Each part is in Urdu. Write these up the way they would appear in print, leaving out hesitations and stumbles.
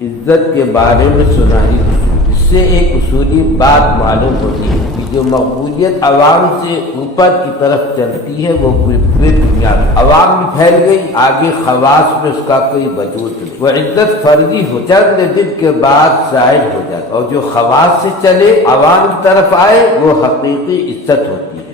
عزت کے بارے میں سنائی اس سے ایک اصولی بات معلوم ہوتی ہے کہ جو مقبولیت عوام سے اوپر کی طرف چلتی ہے وہ بے بنیاد عوام میں پھیل گئی، آگے خواص میں اس کا کوئی وجود نہیں، وہ عزت فرضی ہو چند دن کے بعد ظاہر ہو جاتی، اور جو خواص سے چلے عوام کی طرف آئے وہ حقیقی عزت ہوتی ہے۔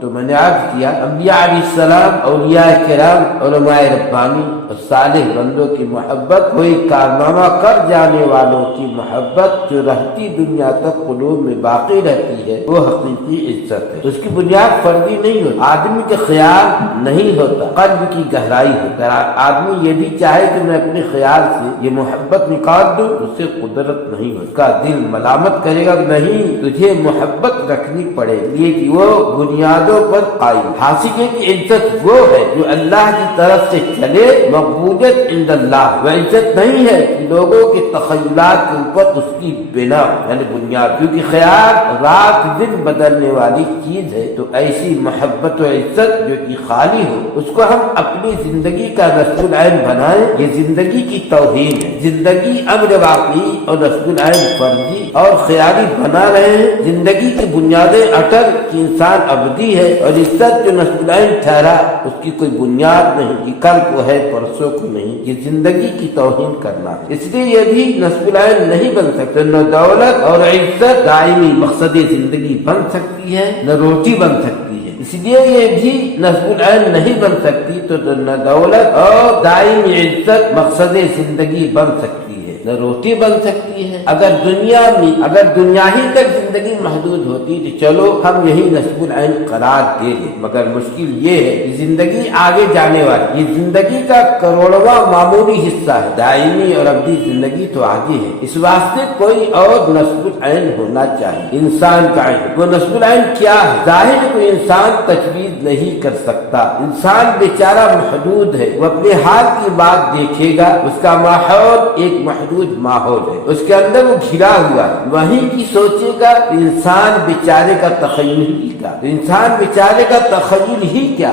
تو میں نے عرض کیا انبیاء علیہ السلام، اولیاء کرام، علماء ربانی اور صالح بندوں کی محبت، کوئی کارنامہ کر جانے والوں کی محبت جو رہتی دنیا تک قلوب میں باقی رہتی ہے، وہ حقیقی عزت ہے۔ اس کی بنیاد فردی نہیں ہوتی، آدمی کے خیال نہیں ہوتا، قلب کی گہرائی ہوتا ہے۔ آدمی یہ بھی چاہے کہ میں اپنے خیال سے یہ محبت نکال دوں، اس سے قدرت نہیں ہوتی، اس کا دل ملامت کرے گا کہ نہیں، تجھے محبت رکھنی پڑے گی کہ وہ بنیادوں پر قائم۔ حاصل ہے کہ عزت وہ ہے جو اللہ کی طرف سے چلے، مقبولیت عند اللہ، وہ عزت نہیں ہے کہ لوگوں کے تخیلات کے اوپر اس کی بنا یعنی بنیاد، کیونکہ خیال رات دن بدلنے والی چیز ہے۔ تو ایسی محبت و عزت جو کہ خالی ہو، اس کو ہم اپنی زندگی کا نصب العین بنائیں، یہ زندگی کی توہین ہے۔ زندگی امر واقعی اور نصب العین فرضی اور خیالی بنا رہے ہیں۔ زندگی کی بنیادیں اٹل کہ انسان ابدی ہے، اور عزت جو نصب العین ٹھہرا اس کی کوئی بنیاد نہیں کہ کل کو ہے پرسوں کو نہیں، یہ زندگی کی توہین کرنا ہے۔ اس لیے یہ بھی نصب العین نہیں بن سکتے، نہ دولت اور عزت دائمی مقصد زندگی بن سکتی ہے، نہ روٹی بن سکتی ہے۔ اس لیے یہ بھی نصب العین نہیں بن سکتی، تو نہ دولت اور دائمی عزت مقصد زندگی بن سکتی ہے، نہ روٹی بن سکتی ہے۔ اگر دنیا ہی تک زندگی محدود ہوتی تو چلو ہم یہی نصب العین قرار دے لیں، مگر مشکل یہ ہے کہ زندگی آگے جانے والی، یہ زندگی کا کروڑواں معمولی حصہ ہے، دائمی اور ابدی زندگی تو آگے ہے۔ اس واسطے کوئی اور نصب العین ہونا چاہیے، انسان کا عین۔ وہ نصب العین کیا ہے؟ ظاہر کوئی انسان تجویز نہیں کر سکتا، انسان بیچارہ محدود ہے، وہ اپنے حال کی بات دیکھے گا، اس کا ماحول ایک محدود ماحول ہے، اس کے اندر وہ گھرا ہوا ہے، وہیں کی سوچے گا تو انسان بیچارے کا تخیل ہی کیا، انسان بیچارے کا تخیل ہی کیا،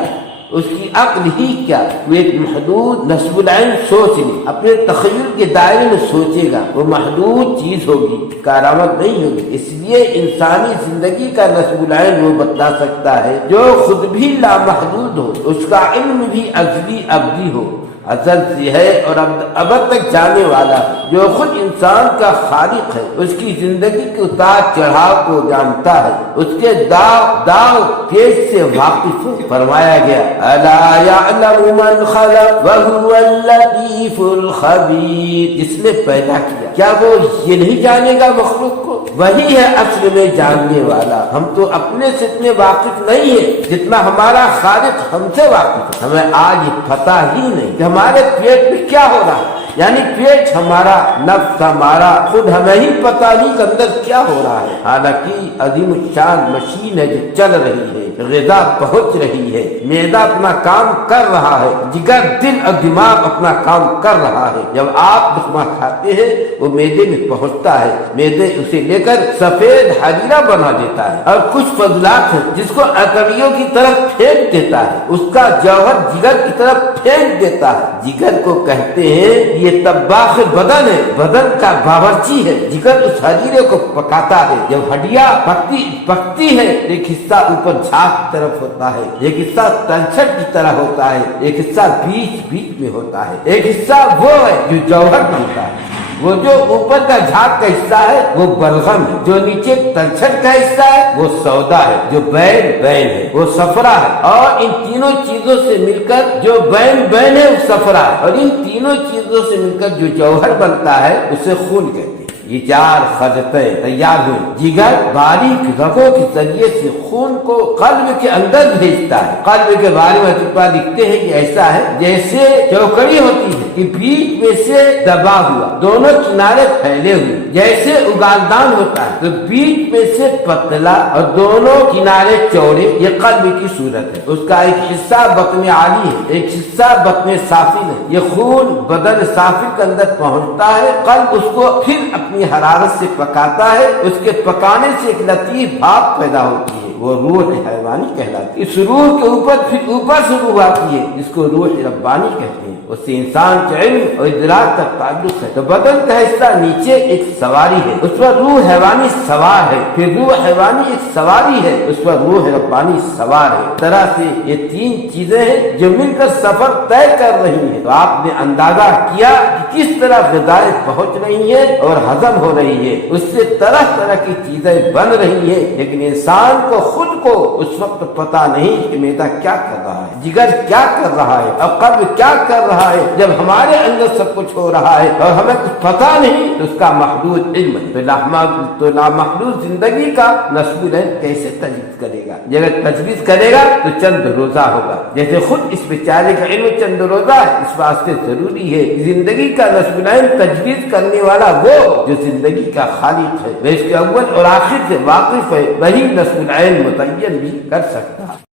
اس کی عقل ہی کیا، وہ ایک محدود نصب العین سوچ لے، اپنے تخیل کے دائرے میں سوچے گا، وہ محدود چیز ہوگی، کارآمد نہیں ہوگی۔ اس لیے انسانی زندگی کا نصب العین وہ بتا سکتا ہے جو خود بھی لامحدود ہو، اس کا علم بھی ازلی ابدی ہو، ازل سے ہے اور ابد تک جانے والا، جو خود انسان کا خالق ہے، اس کی زندگی کے اتار چڑھاؤ کو جانتا ہے، اس کے داؤ پیش سے واقف ہے۔ فرمایا گیا الا یعلم من خلق وهو اللطیف الخبیر، جس نے پیدا کیا کیا وہ یہ نہیں جانے گا مخلوق کو؟ وہی ہے اصل میں جاننے والا۔ ہم تو اپنے سے اتنے واقف نہیں ہیں جتنا ہمارا خالق ہم سے واقف ہے۔ ہمیں آج پتہ ہی نہیں کہ ہمارے پیٹ میں کیا ہو رہا ہے، یعنی پیٹ ہمارا، نفس ہمارا، خود ہمیں ہی پتہ نہیں کہ اندر کیا ہو رہا ہے۔ حالانکہ عظیم الشان مشین ہے جو چل رہی ہے، غذا پہنچ رہی ہے، معدہ اپنا کام کر رہا ہے، جگر، دل اور دماغ اپنا کام کر رہا ہے۔ جب آپ لقمہ کھاتے ہیں وہ معدے میں پہنچتا ہے، معدے اسے لے کر سفید حریرہ بنا دیتا ہے، اور کچھ فضلات ہیں جس کو عقلیوں کی طرف پھینک دیتا ہے، اس کا جوہر جگر کی طرف پھینک دیتا ہے۔ جگر کو کہتے ہیں یہ طباخ بدن ہے، بدن کا باورچی ہے، جگر اس حریرے کو پکاتا ہے۔ جب ہڈیاں پکتی ہے ایک حصہ اوپر جھاگ کی طرف ہوتا ہے، ایک حصہ تلچھٹ کی طرح ہوتا ہے، ایک حصہ بیچ میں ہوتا ہے، ایک حصہ وہ ہے جو جوہر بنتا ہے۔ وہ جو اوپر کا جھاگ کا حصہ ہے وہ بلغم ہے، جو نیچے تلچھٹ کا حصہ ہے وہ سودا ہے، جو بین ہے وہ صفرا ہے، اور ان تینوں چیزوں سے مل کر جو بین ہے وہ صفرا ہے، اور ان تینوں چیزوں سے مل کر جو جوہر بنتا ہے اسے خون کہتے ہیں۔ یہ چار خلطیں تیار ہوئی، جگر باریک رگوں کے ذریعے سے خون کو قلب کے اندر بھیجتا ہے۔ قلب کے بارے میں اتباع لکھتے ہیں کہ ایسا ہے جیسے چوکڑی ہوتی ہے کہ بیچ میں سے دبا ہوا، دونوں کنارے پھیلے ہوئے، جیسے اگالدان ہوتا ہے تو بیچ میں سے پتلا اور دونوں کنارے چوڑے، یہ قلب کی صورت ہے۔ اس کا ایک حصہ بطن عالی ہے، ایک حصہ بطن سافل ہے۔ یہ خون بدن سافل کے اندر پہنچتا ہے، قلب اس کو پھر اپنی حرارت سے پکاتا ہے، اس کے پکانے سے ایک لطیف بھاپ پیدا ہوتی ہے، وہ روح حیوانی کہلاتی ہے۔ اس روح کے اوپر پھر اوپر سے روح آتی ہے جس کو روح ربانی کہتے ہیں، اس سے انسان کے علم اور ادراک کا تعلق ہے۔ تو بدن کا حصہ نیچے ایک سواری ہے، اس پر روح حیوانی سوار ہے، پھر روح حیوانی ایک سواری ہے، اس پر روح ربانی سوار ہے۔ اس طرح سے یہ تین چیزیں ہیں جو مل کر سفر طے کر رہی ہیں۔ تو آپ نے اندازہ کیا کہ کس طرح غذائیں پہنچ رہی ہیں اور ہضم ہو رہی ہے، اس سے طرح طرح کی چیزیں بن رہی ہیں، لیکن انسان کو خود کو اس وقت پتا نہیں کہ معدہ کیا کر رہا ہے، جگر کیا کر رہا ہے اور قلب کیا کر رہا ہے۔ جب ہمارے اندر سب کچھ ہو رہا ہے اور ہمیں کچھ پتا نہیں تو اس کا محدود علم ہے۔ تو لامحدود زندگی کا نسب العین کیسے تجویز کرے گا؟ اگر تجویز کرے گا تو چند روزہ ہوگا، جیسے خود اس بیچارے کا علم چند روزہ ہے، اس واسطے ضروری ہے زندگی کا نسب العین تجویز کرنے والا وہ جو زندگی کا خالق ہے، وہ اس کے اول اور آخر سے واقف ہے، وہی نسب العین متعین بھی کر سکتا ہے۔